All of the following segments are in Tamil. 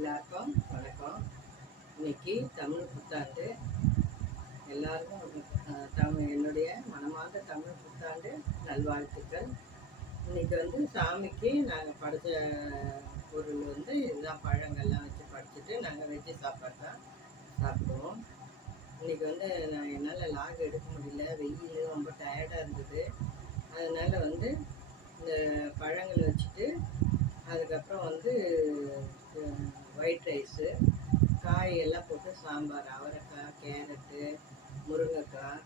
எல்லாருக்கும் வணக்கம். இன்னைக்கு தமிழ் புத்தாண்டு. எல்லாருக்கும் என்னுடைய மனமார்ந்த தமிழ் புத்தாண்டு நல்வாழ்த்துக்கள். இன்னைக்கு சாமிக்கு நாங்கள் படைச்ச பொருள் இதுதான். பழங்கள்லாம் வச்சு படைச்சிட்டு நாங்கள் வெஜ்ஜு சாப்பாடு தான் சாப்பிடுவோம். இன்னைக்கு நான் என்னால் லாக் எடுக்க முடியல. வெயில் ரொம்ப டயர்டாக இருந்தது. அதனால் இந்த பழங்கள் வச்சுட்டு அதுக்கப்புறம் ஒயிட் ரைஸு, காயெல்லாம் போட்டு சாம்பார், அவரைக்காய், கேரட்டு, முருங்கைக்காய்,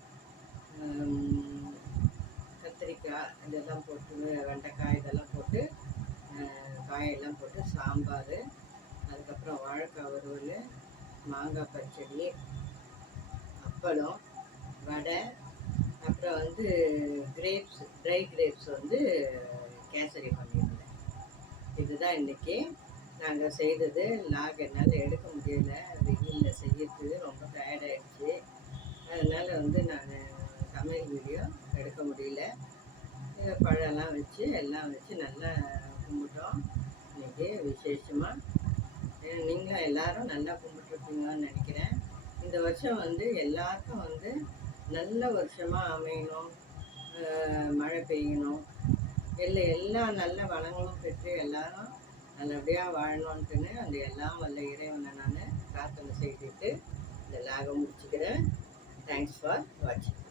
கத்திரிக்காய் இதெல்லாம் போட்டு, வெண்டைக்காய் இதெல்லாம் போட்டு, காயெல்லாம் போட்டு சாம்பார், அதுக்கப்புறம் வாழைக்காய் வறுவல், மாங்காய் பச்சடி, அப்பளம், வடை, அப்புறம் கிரேப்ஸ், ட்ரை கிரேப்ஸ் கேசரி பண்ணியிருந்தேன். இதுதான் இன்றைக்கி நாங்கள் செய்தது. லாக் என்னால் எடுக்க முடியலை. வெயிலில் செய்யறதுக்கு ரொம்ப டயர்டாகிடுச்சு. அதனால் நான் சமையல் வீடியோ எடுக்க முடியல. பழம்லாம் வச்சு எல்லாம் வச்சு நல்லா கும்பிட்டோம். இன்றைக்கி விசேஷமாக நீங்களும் எல்லோரும் நல்லா கும்பிட்டுருப்பீங்கன்னு நினைக்கிறேன். இந்த வருஷம் எல்லாருக்கும் நல்ல வருஷமாக அமையணும், மழை பெய்யணும், எல்லா நல்ல வளங்களும் பெற்று எல்லாரும் நல்லபடியாக வாழணுன்ட்டுன்னு அந்த எல்லாம் வல்ல இறைவனை நான் பிரார்த்தனை செய்துட்டு இந்த லாகம் முடிச்சுக்கிறேன். தேங்க்ஸ் ஃபார் வாட்சிங்.